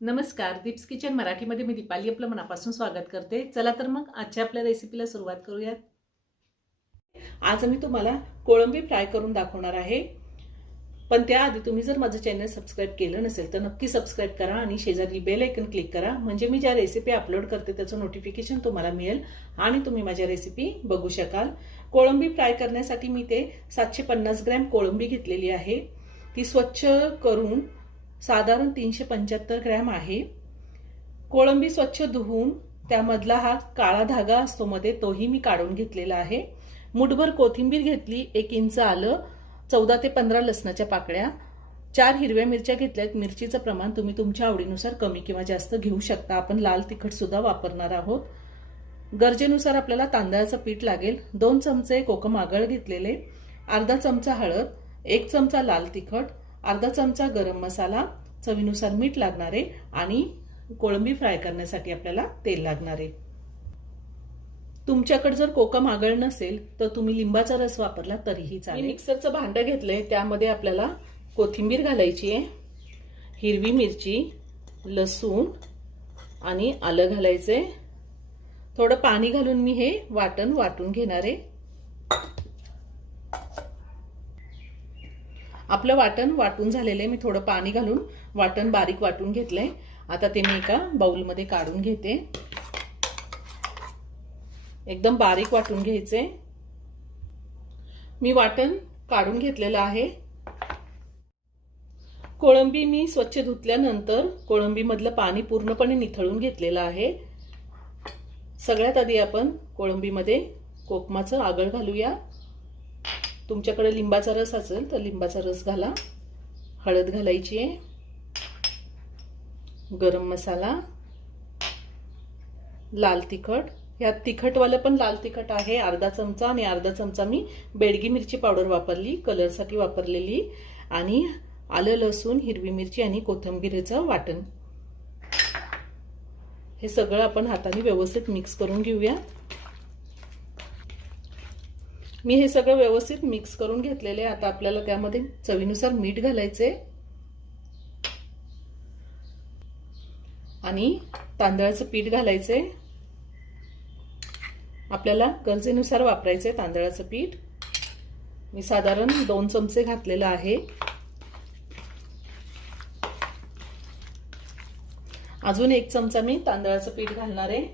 नमस्कार, दीप्स किचन मराठीमध्ये मी दीपाली आपलं मनापासून स्वागत करते। चला तर मग आजच्या आपल्या रेसिपीला सुरुवात करूयात। आज मी तुम्हाला कोळंबी फ्राय करून दाखवणार आहे। पण त्याआधी तुम्ही जर माझं चॅनल सबस्क्राइब केलं नसेल तर नक्की सबस्क्राइब करा आणि शेजारी बेल आयकॉन क्लिक करा, म्हणजे मी ज्या रेसिपी अपलोड करते त्याचं नोटिफिकेशन तुम्हाला मिळेल आणि तुम्ही माझ्या रेसिपी बघू शकाल। कोळंबी फ्राय करण्यासाठी मी ते 750 ग्रॅम कोळंबी घेतलेली आहे। ती स्वच्छ करून साधारण 375 ग्रॅम आहे। कोळंबी स्वच्छ धुवून त्यामधला हा काळा धागा असतो मध्ये तोही मी काढून घेतलेला आहे। मुठभर कोथिंबीर घेतली, 1 इंच आलं, 14 ते 15 लसणाच्या पाकळ्या, 4 हिरव्या मिरच्या घेतल्यात। मिरचीचं प्रमाण तुम्ही तुमच्या आवडीनुसार कमी किंवा जास्त घेऊ शकता। आपण लाल तिखट सुद्धा वापरणार आहोत। गरजेनुसार आपल्याला तांदळाचं पीठ लागेल। 2 चमचे कोकम आगळ घेतलेले, अर्धा चमचा हळद, 1 चमचा लाल तिखट, अर्धा चमचा गरम मसाला, चवीनुसार मीठ लागणार आहे आणि कोळंबी फ्राय करण्यासाठी आपल्याला तेल लागणार आहे। तुमच्याकडे जर कोकम आगळ नसेल तर तुम्ही लिंबाचा रस वापरला तरीही चालेल। मिक्सरचं भांडं घेतलंय, त्यामध्ये आपल्याला कोथिंबीर घालायची आहे, हिरवी मिरची, लसूण आणि आलं घालायचंय। थोडं पाणी घालून मी हे वाटून घेणार आहे। आपलं वाटून झालेलं मी थोडं पाणी घालून वाटण बारीक वाटून घेतलंय। आता ते मी एका बाउल मध्ये काढून घेते। एकदम बारीक वाटून घ्यायचे। मी वाटण काढून घेतलेलं आहे। कोळंबी मी स्वच्छ धुतल्यानंतर कोळंबी मधलं पाणी पूर्णपणे निथळून घेतलेलं आहे। सगळ्यात आधी आपण कोळंबी मध्ये कोकमाचं आगळ घालूया। तुमच्याकडे लिंबाचा रस असेल तर लिंबाचा रस घाला। हळद घालायची आहे, गरम मसाला, लाल तिखट, यात तिखटवालं पण लाल तिखट आहे अर्धा चमचा आणि अर्धा चमचा मी बेडगी मिरची पावडर वापरली, कलरसाठी वापरलेली, आणि आलं, लसूण, हिरवी मिरची आणि कोथिंबीरचं वाटण। हे सगळं आपण हाताने व्यवस्थित मिक्स करून घेऊया। मी हे सगळं व्यवस्थित मिक्स करून घेतलेले। आता आपल्याला त्यामध्ये चवीनुसार मीठ घालायचे आणि तांदळाचं पीठ घालायचे। आपल्याला गरजेनुसार वापरायचे तांदळाचं पीठ। मी साधारण 2 चमचे घातलेलं आहे। अजून 1 चमचा मी तांदळाचं पीठ घालणार आहे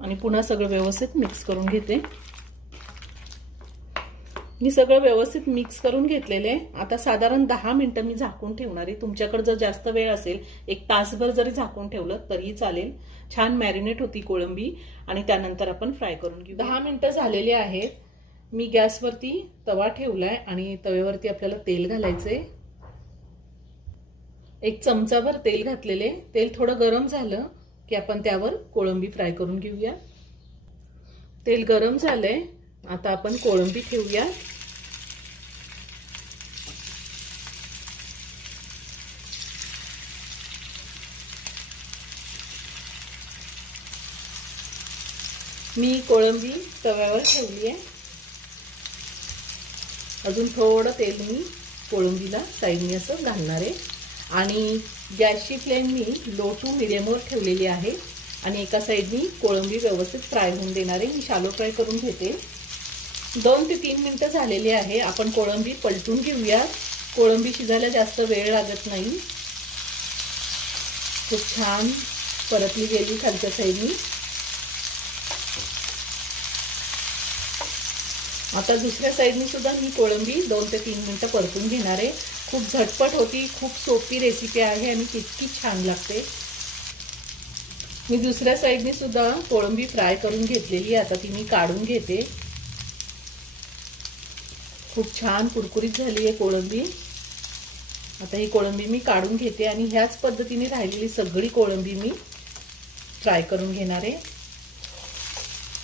आणि पुन्हा सगळं व्यवस्थित मिक्स करून घेते। मी सगळं व्यवस्थित मिक्स करून घेतलेले। आता साधारण 10 मिनिटं मी झाकून ठेवणार आहे। तुमच्याकडे जर जास्त वेळ असेल 1 तासभर जरी झाकून ठेवलं तरी चालेल। छान मॅरिनेट होती कोळंबी आणि त्यानंतर आपण फ्राय करून घेऊ। 10 मिनिटं झालेली आहेत। मी गॅसवरती तवा ठेवलाय आणि तव्यावरती आपल्याला तेल घालायचंय। 1 चमचाभर तेल घातलेले। तेल थोडं गरम झालं की आपण त्यावर कोळंबी फ्राय करून घेऊया। तेल गरम झालंय, आता आपण कोळंबी ठेवूया। मी कोळंबी तव्यावर ठेवली आहे। अजून थोडं तेल मी कोळंबीला साईडने असं घालणार आहे आणि गॅसची फ्लेम मी लो टू मीडियमवर ठेवलेली आहे आणि एका साईडनी कोळंबी व्यवस्थित फ्राय होऊन देणार आहे। मी शॅलो फ्राय करून घेते। 2 ते 3 मिनिटं झालेली आहे। आपण कोळंबी पलटून घेऊया। कोळंबी शिजायला जास्त वेळ लागत नाही। खूप छान परतली गेली खालच्या साईडनी। आता दुसऱ्या साईडनी सुद्धा मी कोळंबी 2 ते 3 मिनिटं परतून घेणार आहे। खूप झटपट होती, खूप सोपी रेसिपी आहे आणि तितकी छान लागते। मी दुसऱ्या साईडनी सुद्धा कोळंबी फ्राय करून घेतलेली आहे। आता ती मी काढून घेते। खूप छान कुरकुरीत झाली आहे कोळंबी। आता ही कोळंबी मी काढून घेते आणि ह्याच पद्धतीने राहिलेली सगळी कोळंबी मी फ्राय करून घेणार आहे।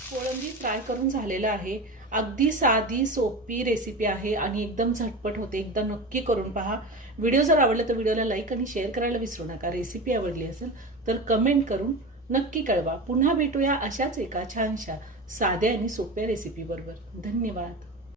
कोळंबी फ्राय करून झालेलं आहे। अगदी साधी सोपी रेसिपी आहे आणि एकदम झटपट होते। एकदा नक्की करून पहा। व्हिडिओ जर आवडला तर व्हिडिओला लाईक आणि शेअर करायला विसरू नका। रेसिपी आवडली असेल तर कमेंट करून नक्की कळवा। पुन्हा भेटूया अशाच एका छानशा साध्या आणि सोप्या रेसिपी बरोबर। धन्यवाद।